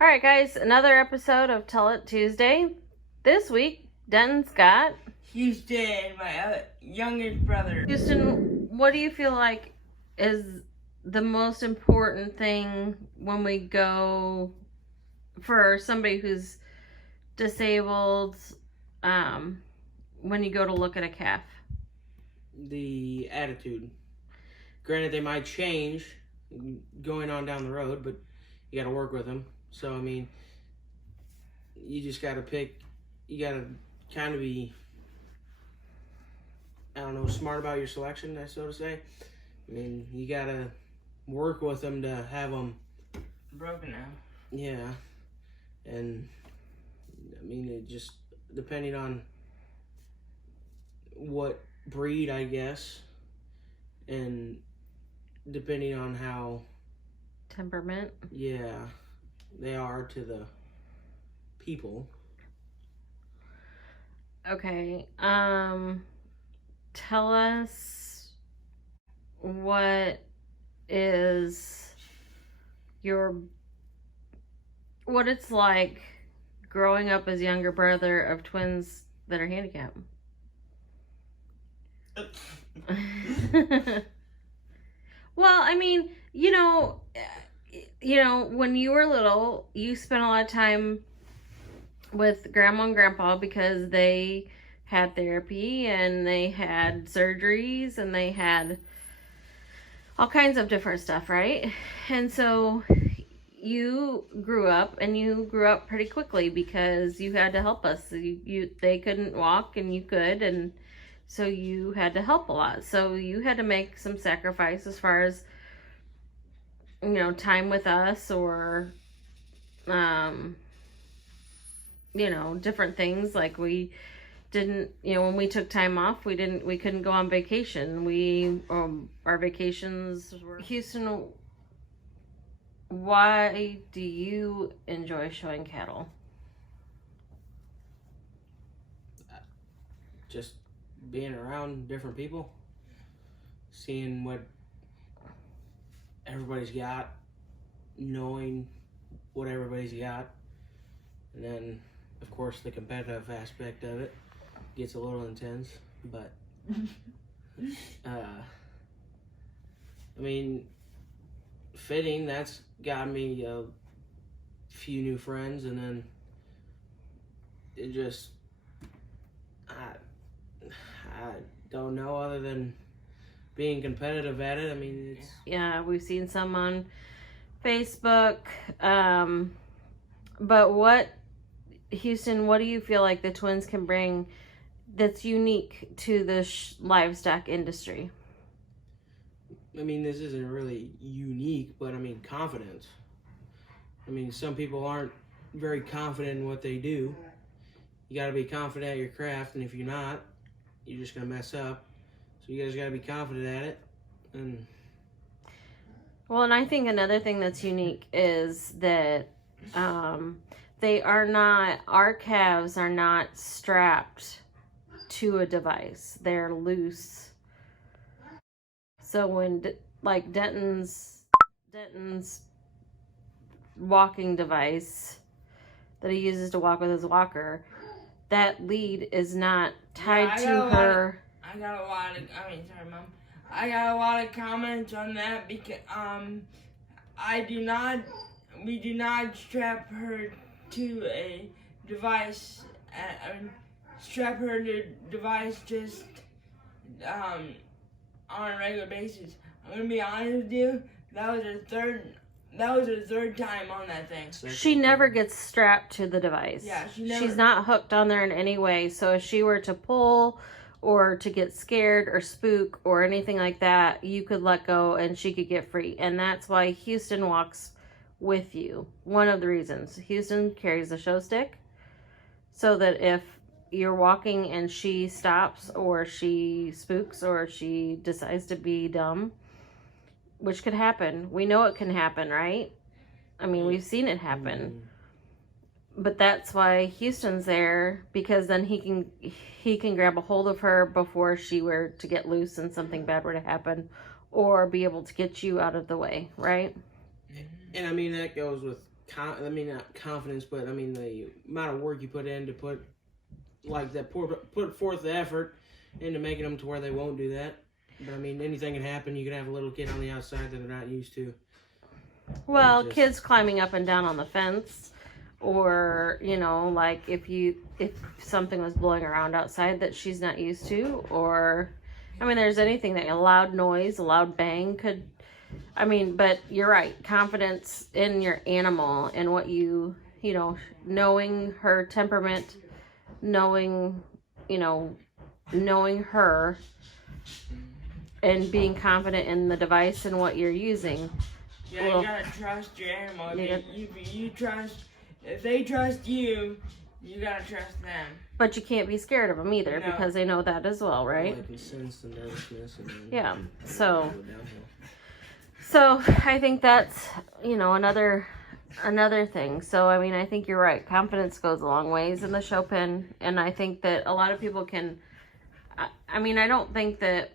All right, guys, another episode of Tell It Tuesday. This week, Denton's got Houston, my youngest brother. Houston, what do you feel like is the most important thing when we go for somebody who's disabled, when you go to look at a calf? The attitude. Granted, they might change going on down the road, but you got to work with them. So, I mean, you just got to pick, you got to kind of be, I don't know, smart about your selection, so to say. I mean, you got to work with them to have them Broken now. Yeah. And, I mean, it just, depending on what breed, I guess, and depending on how Temperament. they are to the people. Okay. Tell us what it's like growing up as younger brother of twins that are handicapped. Well, I mean, when you were little, you spent a lot of time with grandma and grandpa because they had therapy and they had surgeries and they had all kinds of different stuff, right? And so you grew up pretty quickly because you had to help us. They couldn't walk and you could, and so you had to help a lot. So you had to make some sacrifice as far as, time with us or, different things. Like we didn't, when we took time off, we couldn't go on vacation. Our vacations were Houston. Why do you enjoy showing cattle? Just being around different people, seeing what everybody's got, knowing what everybody's got, and then, of course, the competitive aspect of it gets a little intense, but I mean, fitting, that's got me a few new friends, and then it just, I don't know, other than being competitive at it. I mean, it's... Yeah, we've seen some on Facebook, but Houston, what do you feel like the twins can bring that's unique to the livestock industry? I mean, this isn't really unique, but I mean, confidence. I mean, some people aren't very confident in what they do. You got to be confident at your craft, and if you're not, you're just going to mess up. So you guys got to be confident at it. And I think another thing that's unique is that our calves are not strapped to a device. They're loose. So when Denton's walking device that he uses to walk with his walker, that lead is not tied to her. I got a lot of comments on that because we do not strap her to a device. Strap her to a device just on a regular basis. I'm gonna be honest with you. That was her third time on that thing. She never gets strapped to the device. Yeah, she's not hooked on there in any way. So if she were to pull or to get scared or spook or anything like that, you could let go and she could get free. And that's why Houston walks with you. One of the reasons. Houston carries a show stick so that if you're walking and she stops or she spooks or she decides to be dumb, which could happen. We know it can happen, right? I mean, we've seen it happen. But that's why Houston's there, because then he can grab a hold of her before she were to get loose and something bad were to happen, or be able to get you out of the way, right? And I mean, that goes with not confidence, but I mean the amount of work you put in to put forth the effort into making them to where they won't do that. But I mean, anything can happen. You can have a little kid on the outside that they're not used to. Well, Just- kids climbing up and down on the fence, or like if something was blowing around outside that she's not used to, or I mean, there's anything that a loud noise, a loud bang could. I mean, but you're right. Confidence in your animal and what knowing her temperament, knowing her, and being confident in the device and what you're using. Yeah, Well, you gotta trust your animal. Yeah. You trust. If they trust you, you gotta trust them. But you can't be scared of them either, No. because they know that as well, right? I can sense the nervousness. And then Yeah. So go downhill. I think that's another thing. So I mean, I think you're right. Confidence goes a long ways in the show pen, and I think that a lot of people can. I mean, I don't think that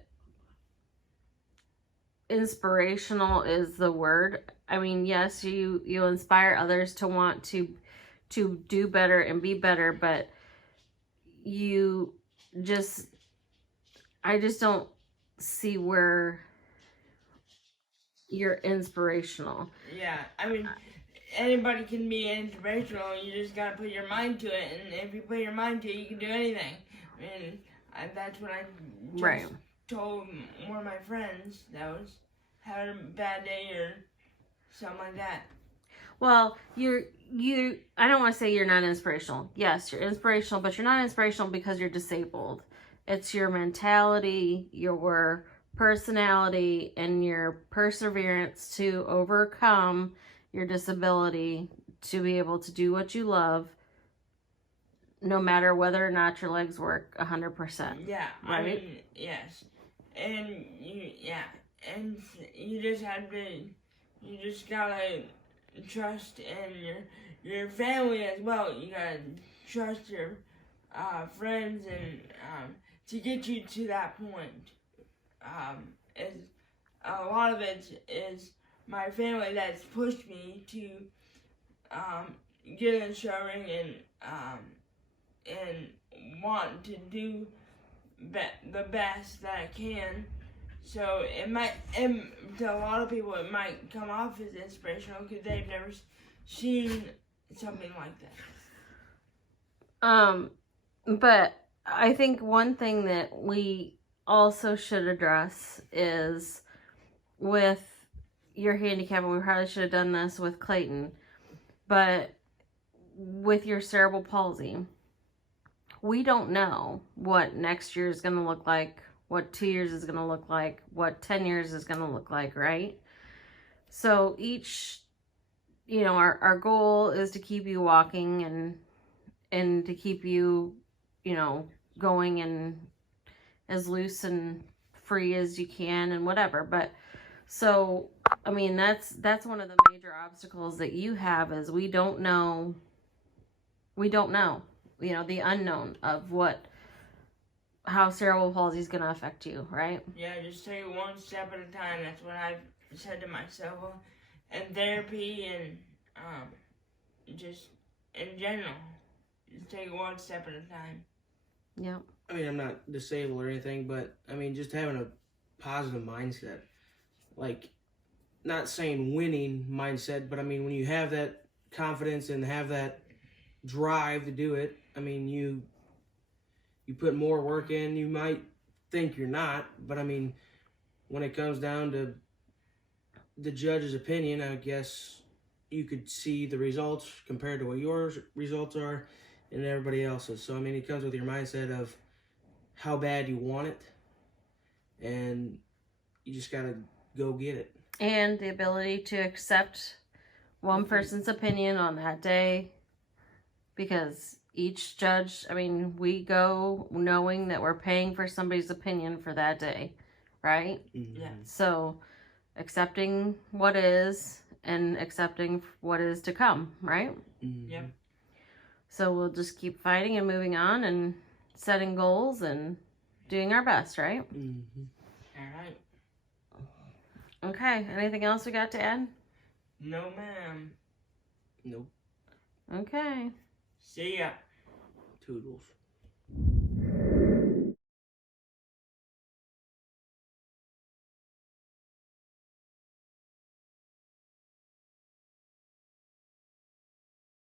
inspirational is the word. I mean, yes, you inspire others to want to do better and be better, but I just don't see where you're inspirational. Yeah, I mean, anybody can be inspirational. You just gotta put your mind to it, and if you put your mind to it, you can do anything. And that's what I just Right. told one of my friends that was having a bad day or something like that. Well, I don't want to say you're not inspirational. Yes, you're inspirational, but you're not inspirational because you're disabled. It's your mentality, your personality, and your perseverance to overcome your disability to be able to do what you love, no matter whether or not your legs work 100%. Yeah, I Right. mean, yes. And you just have to, you just gotta trust in your family as well. You gotta trust your friends and to get you to that point. Is a lot of it is my family that's pushed me to get in the show ring and want to do the best that I can. So it might, and to a lot of people, it might come off as inspirational because they've never seen something like that. But I think one thing that we also should address is with your handicap, and we probably should have done this with Clayton, but with your cerebral palsy, we don't know what next year is going to look like, what 2 years is going to look like, what 10 years is going to look like, right? So each, our goal is to keep you walking and to keep you, going and as loose and free as you can and whatever. But so, I mean, that's one of the major obstacles that you have is we don't know, the unknown of how cerebral palsy is going to affect you, right? Yeah, just take it one step at a time. That's what I've said to myself. And therapy and just in general, just take it one step at a time. Yeah. I mean, I'm not disabled or anything, but I mean, just having a positive mindset. Like, not saying winning mindset, but I mean, when you have that confidence and have that drive to do it, I mean, you put more work in. You might think you're not, but I mean, when it comes down to the judge's opinion, I guess you could see the results compared to what your results are and everybody else's. So, I mean, it comes with your mindset of how bad you want it, and you just got to go get it. And the ability to accept one person's opinion on that day, because each judge, I mean, we go knowing that we're paying for somebody's opinion for that day, right? Mm-hmm. Yeah. So accepting what is and accepting what is to come, right? Mm-hmm. Yep. So we'll just keep fighting and moving on and setting goals and doing our best, right? Mm-hmm. All right. Okay, anything else we got to add? No, ma'am. Nope. Okay. See ya. Toodles.